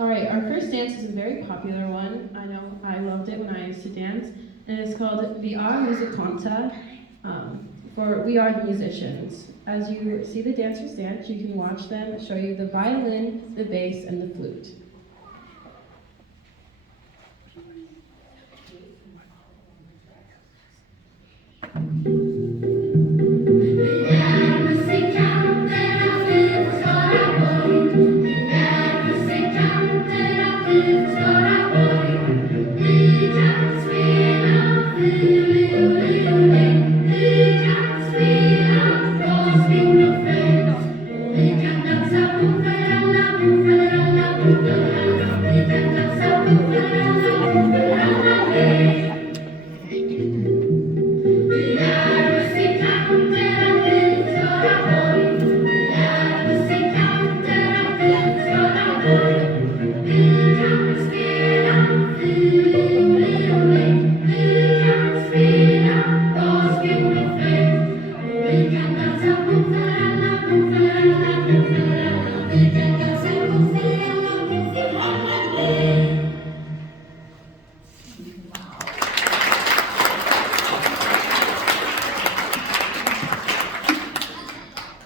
Alright, our first dance is a very popular one. I know I loved it when I used to dance. And it's called Vi are Musicanta, for We Are the Musicians. As you see the dancers dance, you can watch them show you the violin, the bass, and the flute.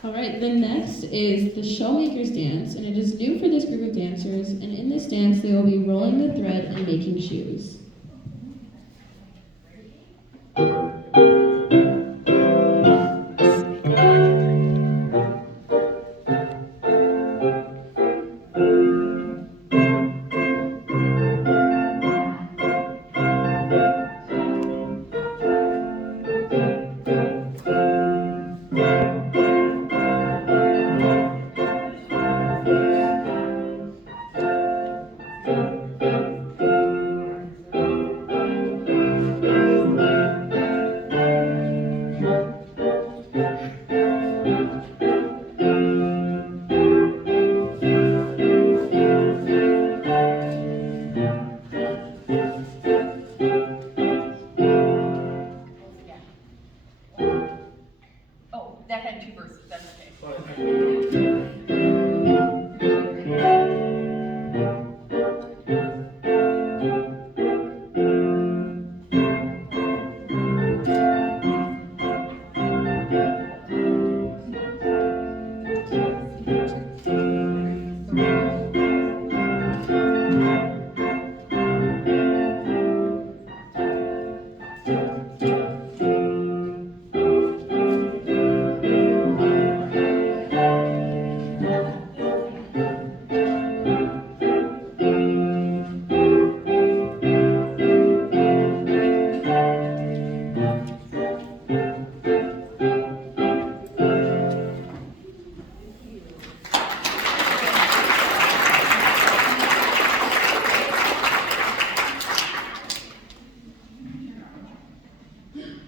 Alright, the next is the Showmaker's Dance, and it is new for this group of dancers, and in this dance they will be rolling the thread and making shoes. That had two verses, that's okay.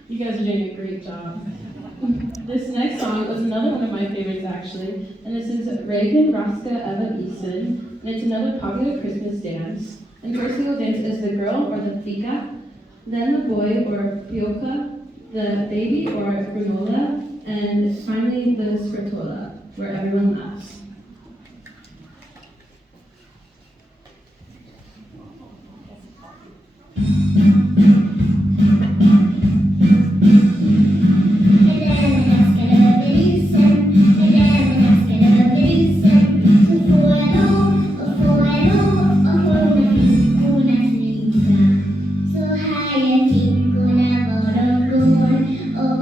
You guys are doing a great job. This next song was another one of my favorites, actually, and this is Reagan Raska Eva Easton, and it's another popular Christmas dance. And first we will dance as the girl, or the fika, then the boy, or pioka, the baby, or granola, and finally the scritola, where everyone laughs. Så här är flickorna var de går och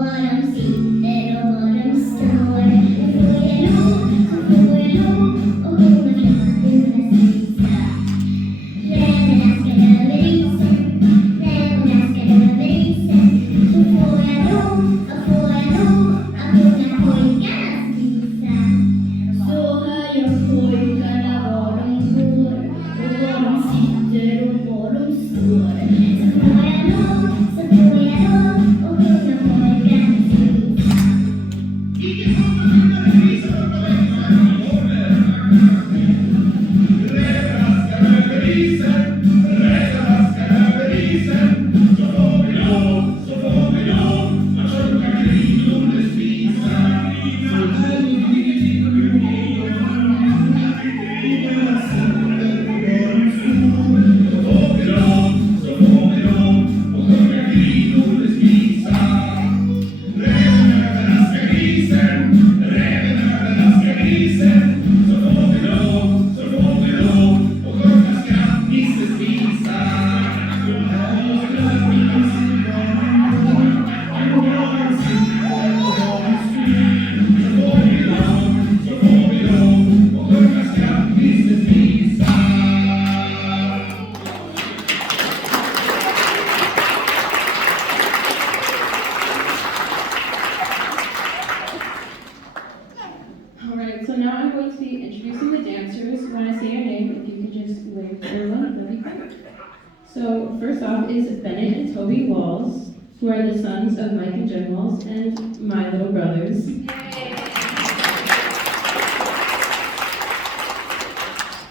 who are the sons of Mike and Jen Walls and my little brothers.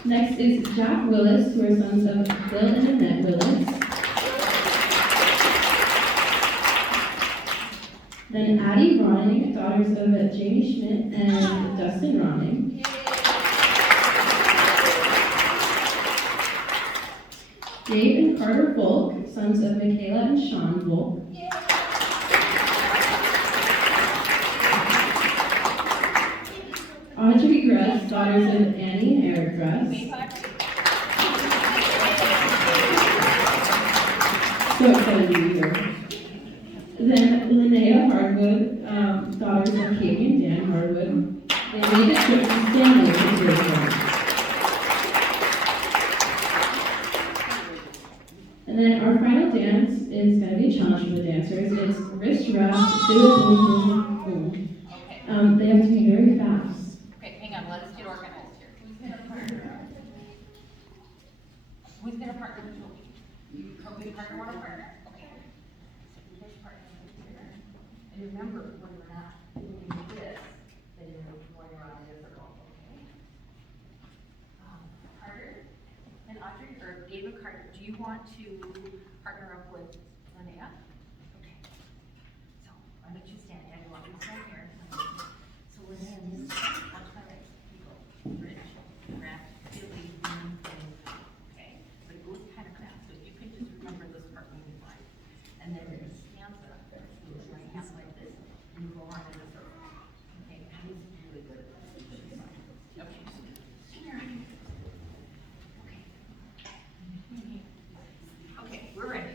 Next is Jack Willis, who are sons of Bill and Annette Willis. Then Addie Ronning, daughters of Jamie Schmidt and Dustin Ronning. Dave and Carter Volk, sons of Michaela and Sean Volk. Audrey Gress, daughters of Annie and Eric Gress. So excited to be here. Then Linnea Hardwood, daughters of Katie and Dan Hardwood. They made the trip from Stanley to Jerusalem. And then our final dance is going to be a challenge for the dancers. It's wrist wrap, do it, boom, boom, boom. They have to be very fast. Okay, hang on, let's get organized here. Who's gonna partner with Joey? Okay, partner one partner. Okay. So you guys partner here. And remember, when we're not doing this, then you're going around in a circle, okay? Carter and Audrey, or David Carter, do you want to partner up with Linnea? Okay. So why don't you stand here? You want me to stand here? So Linnea, this watch my legs. You go. Rich, wrap, Billy, okay? But it goes kind of fast. So if you can just remember this part when you find. And then your stanza, you go right hand like this, and you go on in a circle. Okay, Addie's really good at this. Okay. Senior. Okay. Okay, we're ready.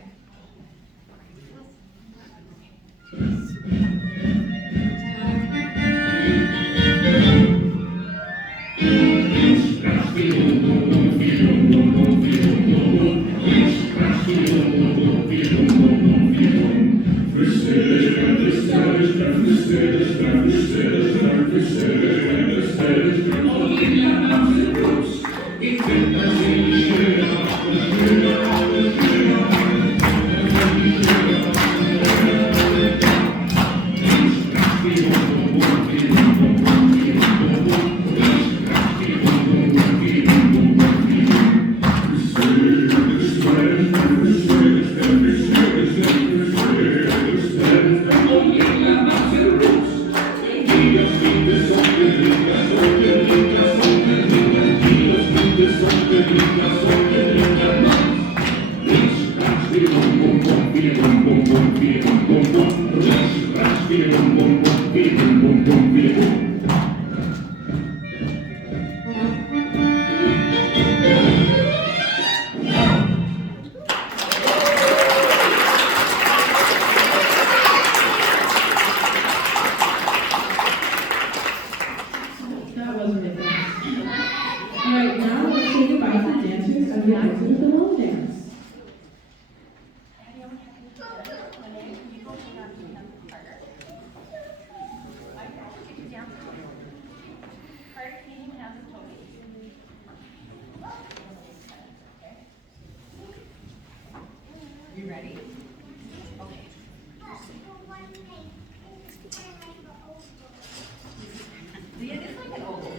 You ready? Okay. See, it is like an oval.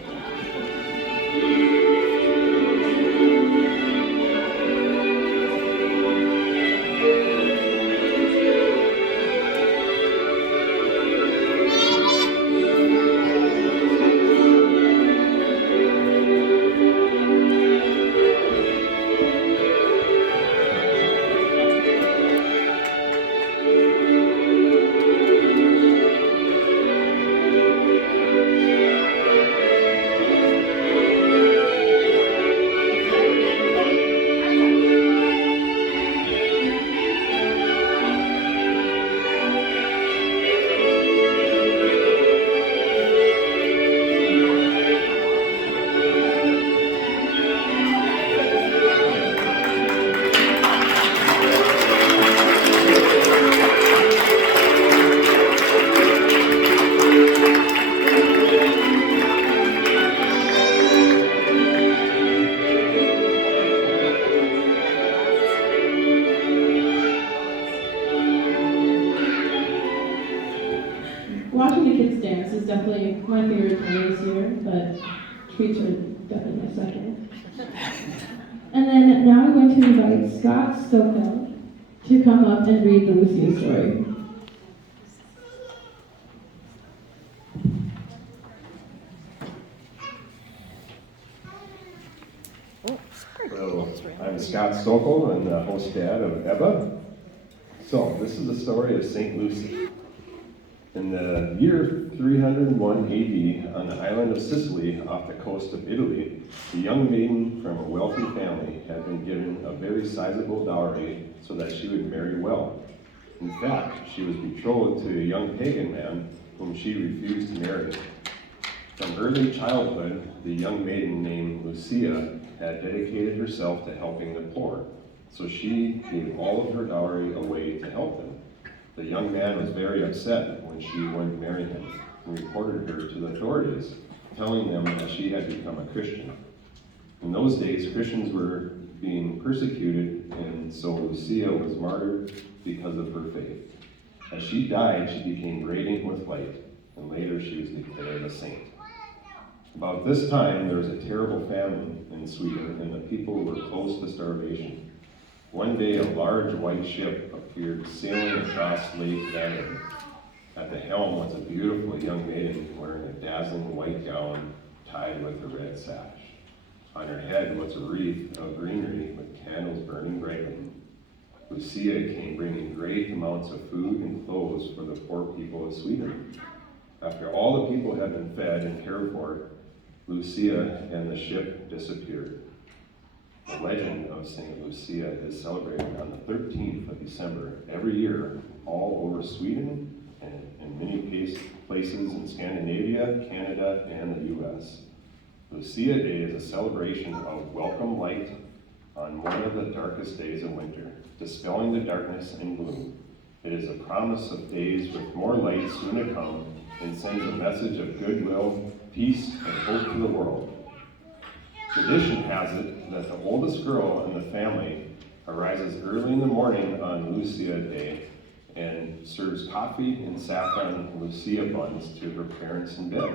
watching the kids dance is definitely my favorite thing this year, but treats are definitely my second. And then now I'm going to invite Scott Stockel to come up and read the Lucia story. Hello, I'm Scott Stockel, and the host dad of Eva. So, this is the story of St. Lucia. In the year 301 AD, on the island of Sicily off the coast of Italy, a young maiden from a wealthy family had been given a very sizable dowry so that she would marry well. In fact, she was betrothed to a young pagan man whom she refused to marry. From early childhood, the young maiden named Lucia had dedicated herself to helping the poor, so she gave all of her dowry away to help them. The young man was very upset when she wouldn't marry him and reported her to the authorities, telling them that she had become a Christian. In those days, Christians were being persecuted, and so Lucia was martyred because of her faith. As she died, she became radiant with light, and later she was declared a saint. About this time, there was a terrible famine in Sweden, and the people were close to starvation. One day, a large white ship appeared sailing across Lake Vänern. At the helm was a beautiful young maiden wearing a dazzling white gown tied with a red sash. On her head was a wreath of greenery with candles burning brightly. Lucia came bringing great amounts of food and clothes for the poor people of Sweden. After all the people had been fed and cared for, Lucia and the ship disappeared. The legend of St. Lucia is celebrated on the 13th of December every year all over Sweden and in many places in Scandinavia, Canada, and the U.S. Lucia Day is a celebration of welcome light on one of the darkest days of winter, dispelling the darkness and gloom. It is a promise of days with more light soon to come and sends a message of goodwill, peace, and hope to the world. Tradition has it that the oldest girl in the family arises early in the morning on Lucia Day and serves coffee and saffron Lucia buns to her parents in bed.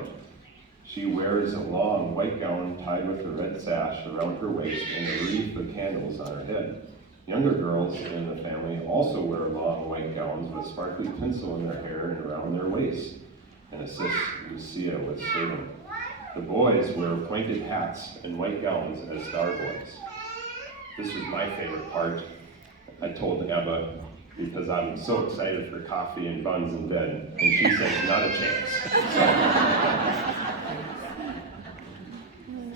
She wears a long white gown tied with a red sash around her waist and a wreath of candles on her head. Younger girls in the family also wear long white gowns with sparkly tinsel in their hair and around their waists and assist Lucia with serving. The boys wear pointed hats and white gowns as star boys. This was my favorite part, I told Eva, because I'm so excited for coffee and buns in bed, and she said, not a chance.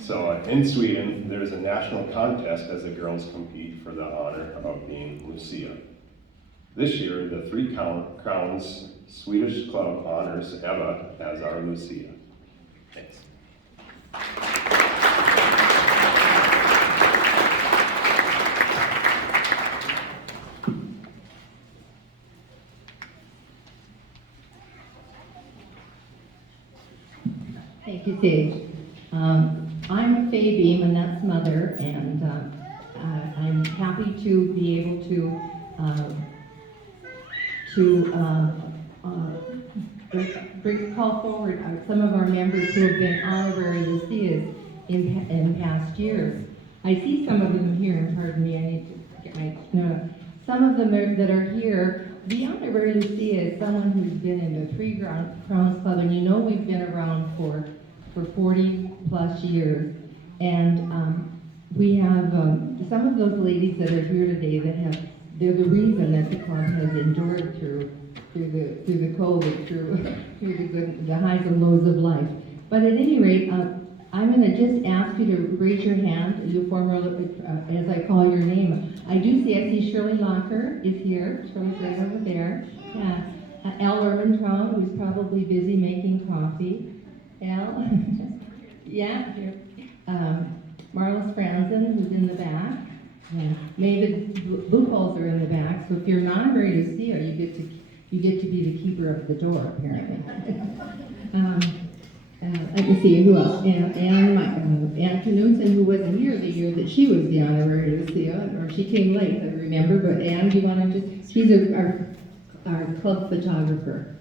So in Sweden, there's a national contest as the girls compete for the honor of being Lucia. This year, the Three Crowns Swedish Club honors Eva as our Lucia. Thanks. Thank you, Sage. I'm Faye Beam, Annette's mother, and I'm happy to be able to call forward some of our members who have been honorary Lucias in past years. I see some of them here, and pardon me, I need to get my note. Some of them that are here. The honorary Lucia is someone who's been in the Three Crowns Club, and you know we've been around for 40 plus years. And we have some of those ladies that are here today they're the reason that the club has endured through the COVID, through the highs and lows of life. But at any rate, I'm going to just ask you to raise your hand, your former, as I call your name. I see Shirley Locker is here. Shirley's right over there. Yeah. Al Ermentraut, who's probably busy making coffee. Al? Yeah, here. Marlis Franzen, who's in the back. Yeah. Mavid Buchholz are in the back. So if you're not very Lucia, you get to be the keeper of the door, apparently. Let me see, who else? Ann Knudsen, who wasn't here the year that she was the honorary Lucia, or she came late, I remember, but Ann, do you want to just, she's our club photographer.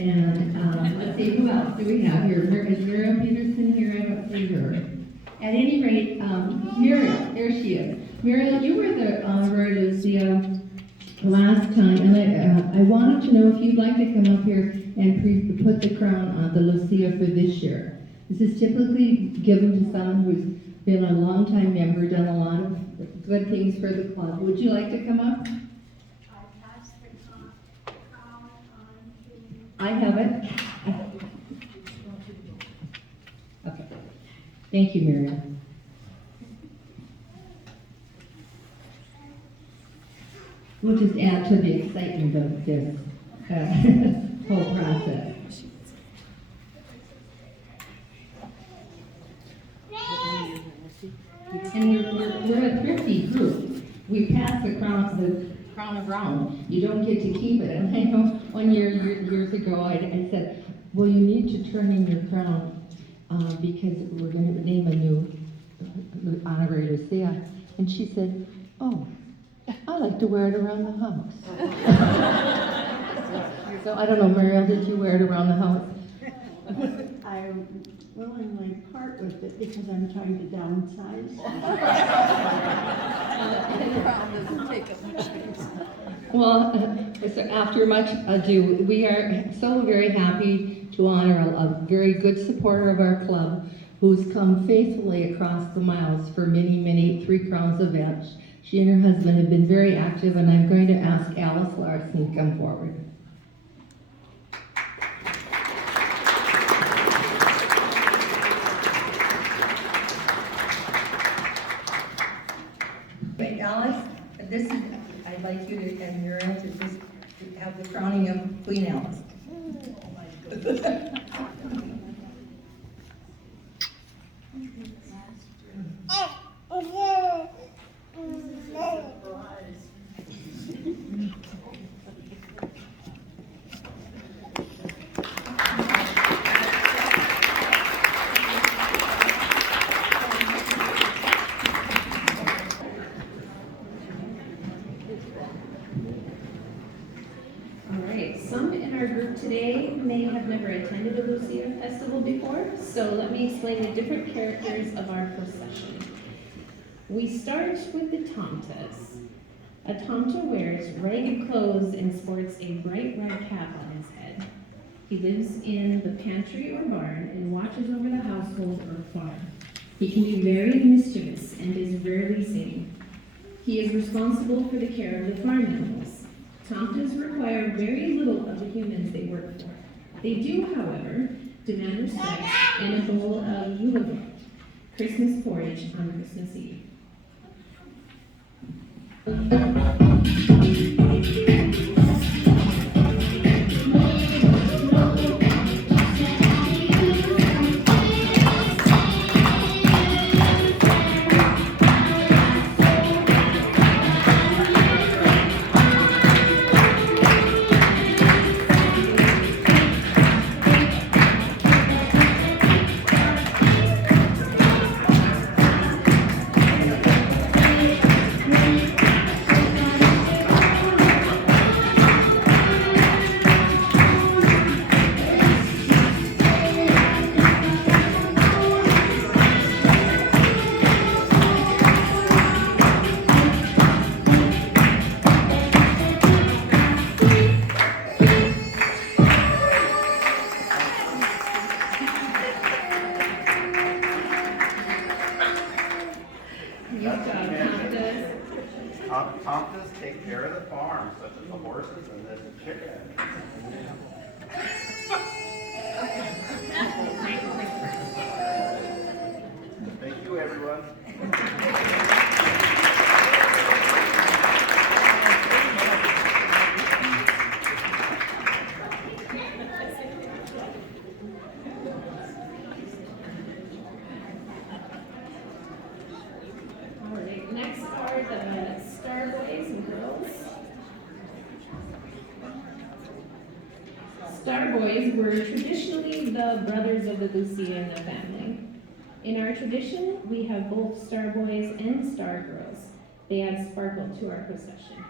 And let's see, who else do we have here? Is Muriel Peterson here? I don't see her. At any rate, Muriel, there she is. Muriel, you were the honorary Lucia last time, and I wanted to know if you'd like to come up here and put the crown on the Lucia for this year. This is typically given to someone who's been a long-time member, done a lot of good things for the club. Would you like to come up? I have it. Okay. Thank you, Miriam. We'll just add to the excitement of this whole process. And we're a thrifty group. We pass the crown around. You don't get to keep it. And I know one year, years ago, I said, well, you need to turn in your crown because we're going to name a new honorary Lucia. And she said, oh, I like to wear it around the house. So I don't know, Mariel, did you wear it around the house? I willingly part with it because I'm trying to downsize. Well, so after much ado, we are so very happy to honor a very good supporter of our club who's come faithfully across the miles for many, many Three Crowns events. She and her husband have been very active, and I'm going to ask Alice Larson to come forward. Okay, Alice, I'd like you to, and Muriel, to just have the crowning of Queen Alice. Some in our group today may have never attended a Lucia festival before, so let me explain the different characters of our procession. We start with the Tomtas. A Tomta wears ragged clothes and sports a bright red cap on his head. He lives in the pantry or barn and watches over the household or farm. He can be very mischievous and is rarely seen. He is responsible for the care of the farm animals. Tomtas require very little of the humans they work for. They do, however, demand respect and a bowl of julebord, Christmas porridge on Christmas Eve. Tomtas take care of the farm, such as the horses and the chicken. Thank you, everyone. Next are the Star Boys and Girls. Star Boys were traditionally the brothers of the Lucia in the family. In our tradition, we have both Star Boys and Star Girls. They add sparkle to our procession.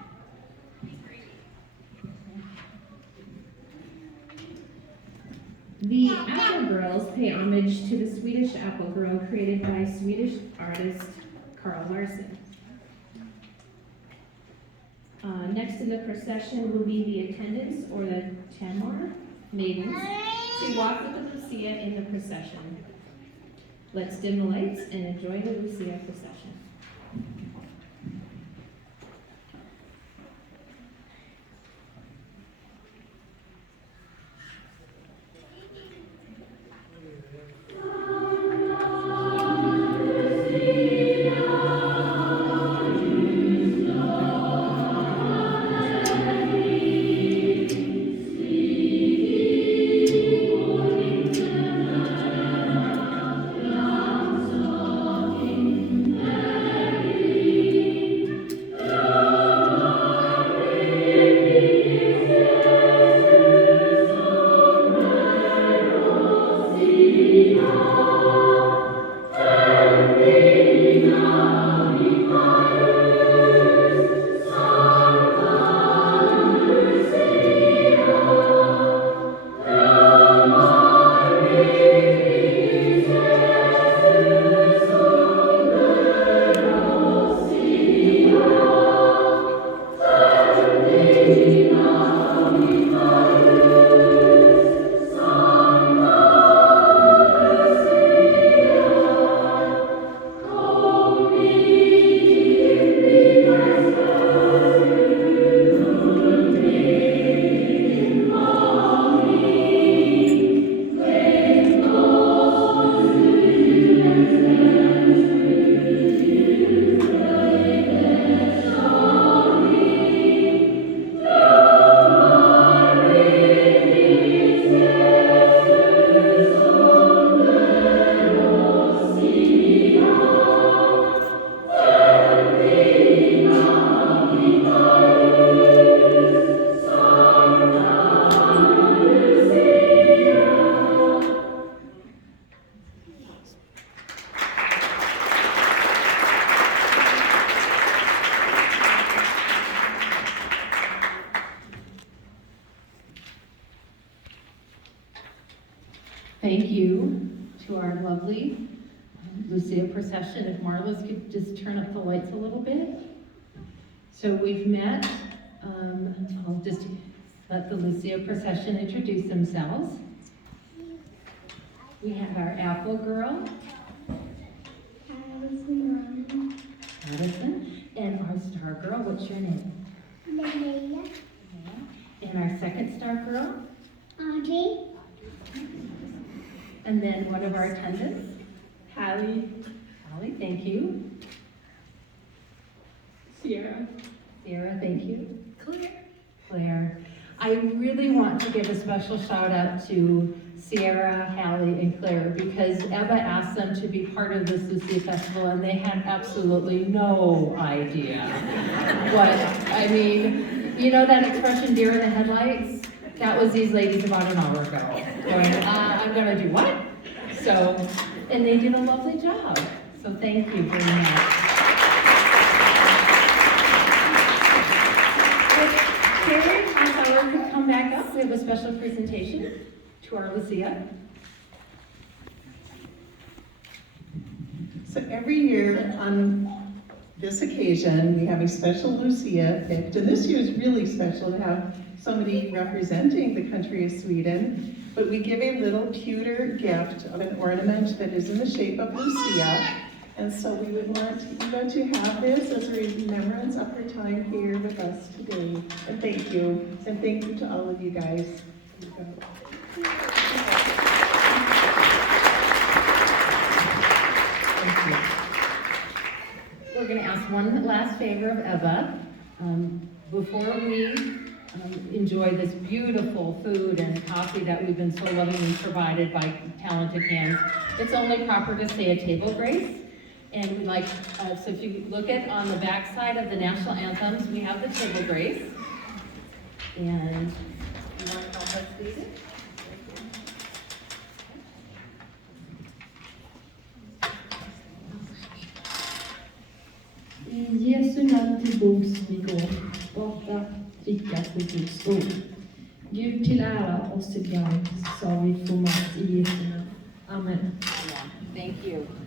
The Apple Girls pay homage to the Swedish apple girl created by Swedish artist Carl Larsson. Next in the procession will be the attendants, or the Tamar maidens, to walk with the Lucia in the procession. Let's dim the lights and enjoy the Lucia procession. Thank you to our lovely Lucia procession. If Marlos could just turn up the lights a little bit. So we've met. I'll just let the Lucia procession introduce themselves. We have our apple girl, Addison, and our star girl. What's your name? Linnea. And our second star girl, Audrey. and then one of our attendants, Hallie, Holly. Thank you. Sierra, Sarah, thank you. Claire. I really want to give a special shout out to Sierra, Hallie, and Claire because Ebba asked them to be part of this Lucia Festival and they had absolutely no idea what, I mean, you know that expression, deer in the headlights? That was these ladies about an hour ago, going, I'm gonna do what? So, and they did a lovely job. So thank you very much. Carrie, if I could come back up, we have a special presentation to our Lucia. So every year on this occasion, we have a special Lucia picked, and this year is really special to have somebody representing the country of Sweden. But we give a little pewter gift of an ornament that is in the shape of Lucia. And so we would want Eva to have this as a remembrance of her time here with us today. And thank you. And thank you to all of you guys. Here you go. Thank you. We're going to ask one last favor of Eva. Before we enjoy this beautiful food and coffee that we've been so lovingly provided by talented hands, it's only proper to say a table grace. And we'd like, so if you look at on the back side of the national anthems, we have the table grace. And you want to help us lead it? I Jesu namn till bords vi går, borta, dricka på Guds ord. Gud till ära, oss till gagn, sa vi formellt i Jesu namn. Amen. Thank you.